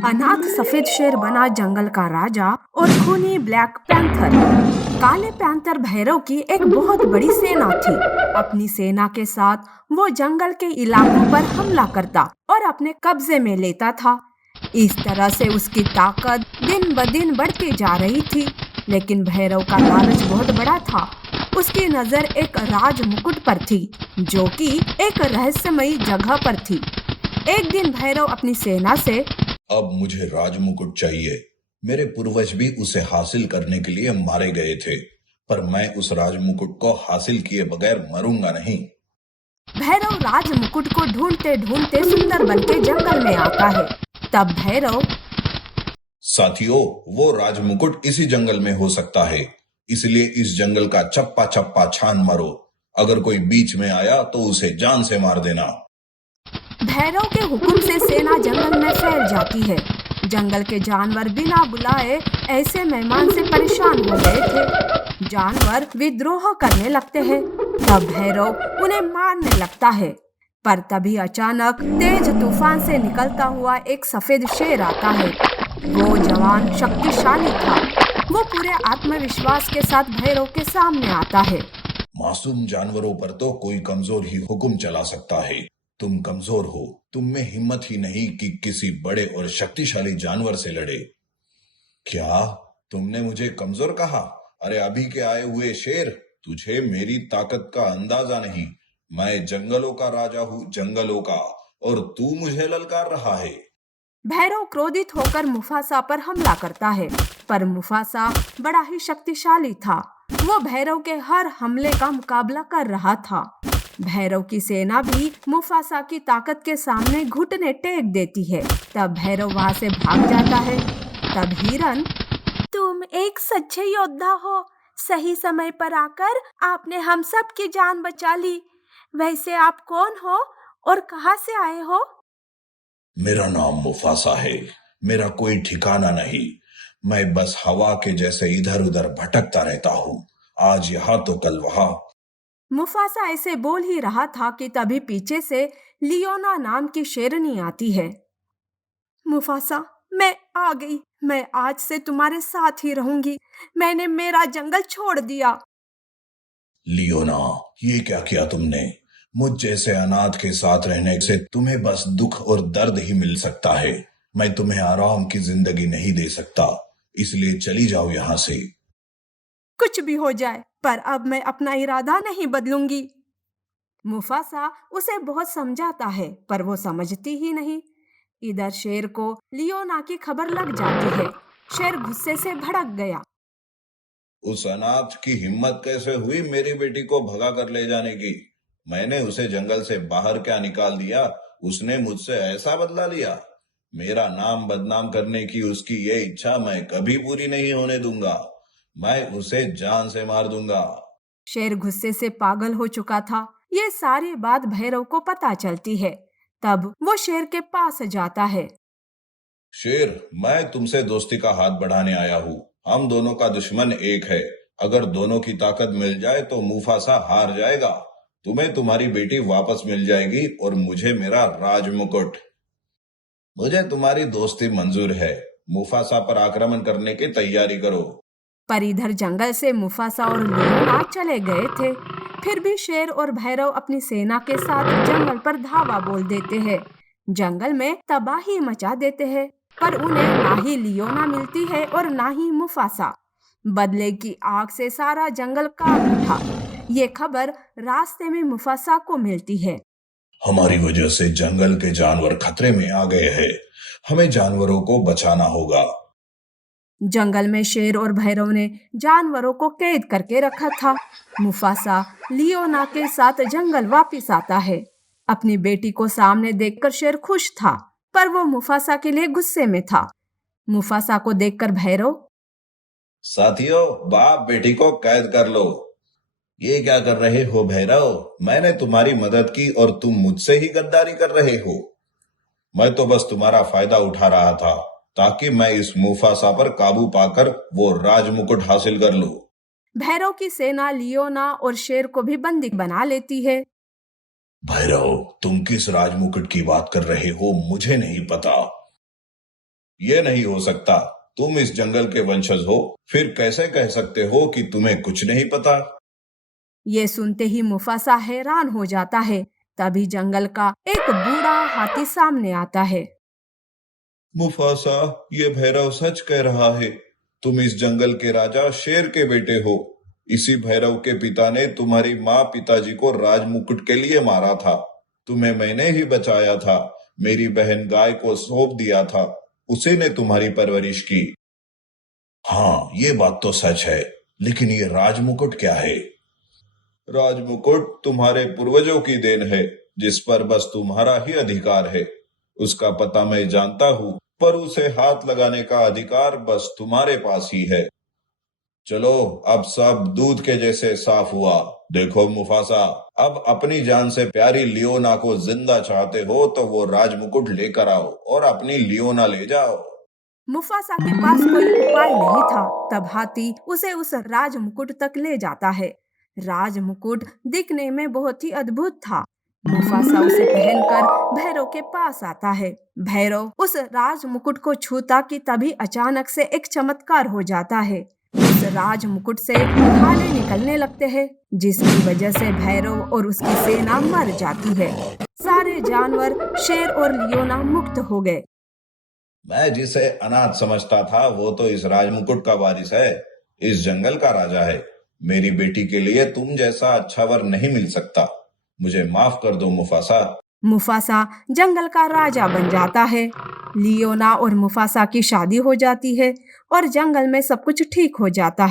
अनाथ सफेद शेर बना जंगल का राजा और खूनी ब्लैक पैंथर। काले पैंथर भैरव की एक बहुत बड़ी सेना थी। अपनी सेना के साथ वो जंगल के इलाकों पर हमला करता और अपने कब्जे में लेता था। इस तरह से उसकी ताकत दिन ब दिन बढ़ती जा रही थी। लेकिन भैरव का लालच बहुत बड़ा था। उसकी नजर एक राज मुकुट पर थी, जो कि एक रहस्यमयी जगह पर थी। एक दिन भैरव अपनी सेना से, अब मुझे राजमुकुट चाहिए। मेरे पूर्वज भी उसे हासिल करने के लिए मारे गए थे, पर मैं उस राजमुकुट को हासिल किए बगैर मरूंगा नहीं। भैरव राज मुकुट को ढूंढते ढूंढते सुंदर बन के जंगल में आता है। तब भैरव, साथियों, वो राजमुकुट इसी जंगल में हो सकता है, इसलिए इस जंगल का चप्पा चप्पा छान मारो। अगर कोई बीच में आया तो उसे जान से मार देना। भैरव के हुक्म से सेना जंगल में फैल जाती है। जंगल के जानवर बिना बुलाए ऐसे मेहमान से परेशान हो गए थे। जानवर विद्रोह करने लगते हैं। तब भैरव उन्हें मारने लगता है। पर तभी अचानक तेज तूफान से निकलता हुआ एक सफेद शेर आता है। वो जवान शक्तिशाली था। वो पूरे आत्मविश्वास के साथ भैरव के सामने आता है। मासूम जानवरों पर तो कोई कमजोर ही हुक्म चला सकता है। तुम कमजोर हो, तुम में हिम्मत ही नहीं कि किसी बड़े और शक्तिशाली जानवर से लड़े। क्या तुमने मुझे कमजोर कहा? अरे अभी के आए हुए शेर, तुझे मेरी ताकत का अंदाजा नहीं। मैं जंगलों का राजा हूँ, जंगलों का, और तू मुझे ललकार रहा है। भैरव क्रोधित होकर मुफासा पर हमला करता है, पर मुफासा बड़ा ही शक्तिशाली था। वो भैरव के हर हमले का मुकाबला कर रहा था। भैरव की सेना भी मुफासा की ताकत के सामने घुटने टेक देती है। तब भैरव वहां से भाग जाता है। तब हिरन, तुम एक सच्चे योद्धा हो। सही समय पर आकर आपने हम सब की जान बचा ली। वैसे आप कौन हो और कहां से आए हो? मेरा नाम मुफासा है। मेरा कोई ठिकाना नहीं। मैं बस हवा के जैसे इधर उधर भटकता रहता हूँ। आज यहाँ तो कल वहां। मुफासा ऐसे बोल ही रहा था कि तभी पीछे से लियोना नाम की शेरनी आती है। मुफासा, मैं आ गई। मैं आज से तुम्हारे साथ ही रहूंगी। मैंने मेरा जंगल छोड़ दिया। लियोना, ये क्या किया तुमने? मुझ जैसे अनाथ के साथ रहने से तुम्हें बस दुख और दर्द ही मिल सकता है। मैं तुम्हें आराम की जिंदगी नहीं दे सकता, इसलिए चली जाओ यहाँ से। कुछ भी हो जाए, पर अब मैं अपना इरादा नहीं बदलूंगी। मुफासा उसे बहुत समझाता है, पर वो समझती ही नहीं। इधर शेर को लियोना की खबर लग जाती है। शेर गुस्से से भड़क गया। उस अनाथ की हिम्मत कैसे हुई मेरी बेटी को भगा कर ले जाने की? मैंने उसे जंगल से बाहर क्या निकाल दिया, उसने मुझसे ऐसा बदला लिया? मेरा नाम बदनाम करने की उसकी ये इच्छा मैं कभी पूरी नहीं होने दूंगा। मैं उसे जान से मार दूंगा। शेर गुस्से से पागल हो चुका था। ये सारी बात भैरव को पता चलती है। तब वो शेर के पास जाता है। शेर, मैं तुमसे दोस्ती का हाथ बढ़ाने आया हूँ। हम दोनों का दुश्मन एक है। अगर दोनों की ताकत मिल जाए तो मुफासा हार जाएगा। तुम्हें तुम्हारी बेटी वापस मिल जाएगी और मुझे मेरा राजमुकुट। मुझे तुम्हारी दोस्ती मंजूर है। मुफासा पर आक्रमण करने की तैयारी करो। पर इधर जंगल से मुफासा और लियोना चले गए थे। फिर भी शेर और भैरव अपनी सेना के साथ जंगल पर धावा बोल देते हैं। जंगल में तबाही मचा देते हैं, पर उन्हें ना ही लियोना मिलती है और ना ही मुफासा। बदले की आग से सारा जंगल कांप उठा। ये खबर रास्ते में मुफासा को मिलती है। हमारी वजह से जंगल के जानवर खतरे में आ गए हैं। हमें जानवरों को बचाना होगा। जंगल में शेर और भैरव ने जानवरों को कैद करके रखा था। मुफासा लियोना के साथ जंगल वापस आता है। अपनी बेटी को सामने देखकर शेर खुश था, पर वो मुफासा के लिए गुस्से में था। मुफासा को देखकर भैरव, साथियों, बाप बेटी को कैद कर लो। ये क्या कर रहे हो भैरव? मैंने तुम्हारी मदद की और तुम मुझसे ही गद्दारी कर रहे हो। मैं तो बस तुम्हारा फायदा उठा रहा था, ताकि मैं इस मुफासा पर काबू पाकर वो राजमुकुट हासिल कर लूं। भैरव की सेना लियोना और शेर को भी बंदी बना लेती है। भैरव, तुम किस राजमुकुट की बात कर रहे हो मुझे नहीं पता। ये नहीं हो सकता। तुम इस जंगल के वंशज हो, फिर कैसे कह सकते हो कि तुम्हें कुछ नहीं पता? ये सुनते ही मुफासा हैरान हो जाता है। तभी जंगल का एक बूढ़ा हाथी सामने आता है। मुफासा, ये भैरव सच कह रहा है। तुम इस जंगल के राजा शेर के बेटे हो। इसी भैरव के पिता ने तुम्हारी माँ पिताजी को राजमुकुट के लिए मारा था। तुम्हें मैंने ही बचाया था। मेरी बहन गाय को सौंप दिया था। उसी ने तुम्हारी परवरिश की। हाँ, ये बात तो सच है, लेकिन ये राजमुकुट क्या है? राजमुकुट तुम्हारे पूर्वजों की देन है, जिस पर बस तुम्हारा ही अधिकार है। उसका पता मैं जानता हूँ, पर उसे हाथ लगाने का अधिकार बस तुम्हारे पास ही है। चलो, अब सब दूध के जैसे साफ हुआ। देखो मुफासा, अब अपनी जान से प्यारी लियोना को जिंदा चाहते हो तो वो राजमुकुट लेकर आओ और अपनी लियोना ले जाओ। मुफासा के पास कोई उपाय नहीं था। तब हाथी उसे उस राजमुकुट तक ले जाता है। राजमुकुट दिखने में बहुत ही अद्भुत था। मुफासा उसे पहनकर भैरव के पास आता है। भैरव उस राजमुकुट को छूता कि तभी अचानक से एक चमत्कार हो जाता है। उस राजमुकुट से भाले निकलने लगते हैं, जिसकी वजह से भैरव और उसकी सेना मर जाती है। सारे जानवर, शेर और लियोना मुक्त हो गए। मैं जिसे अनाथ समझता था वो तो इस राजमुकुट का वारिस है, इस जंगल का राजा है। मेरी बेटी के लिए तुम जैसा अच्छा वर नहीं मिल सकता। मुझे माफ कर दो मुफासा। मुफासा जंगल का राजा बन जाता है। लियोना और मुफासा की शादी हो जाती है और जंगल में सब कुछ ठीक हो जाता है।